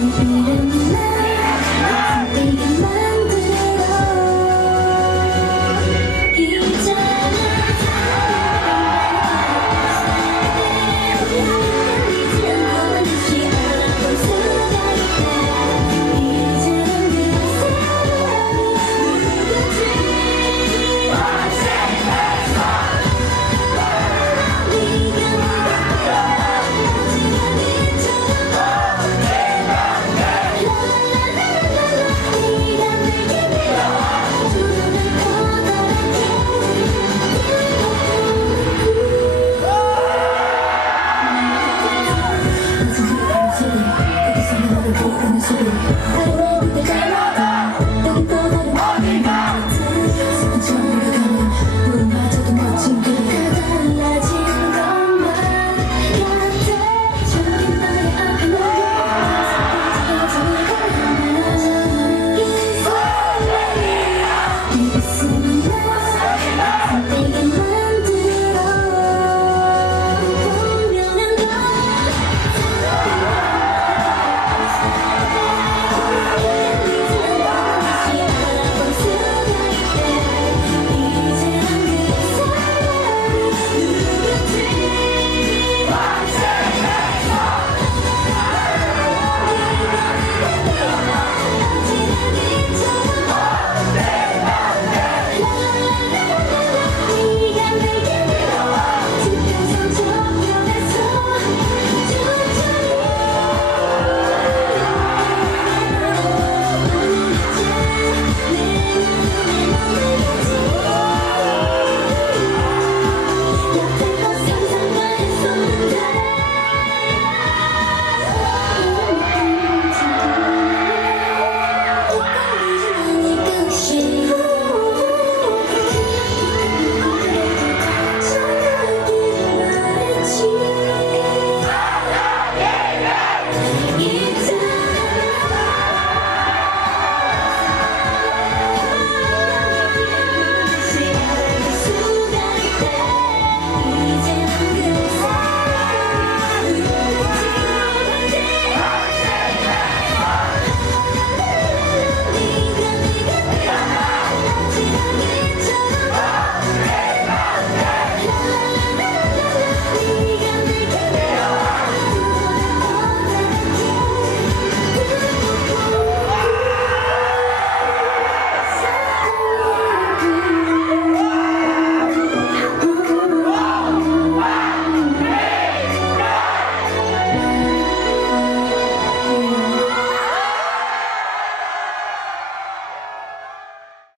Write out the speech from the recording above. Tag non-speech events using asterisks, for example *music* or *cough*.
Thank *laughs* you.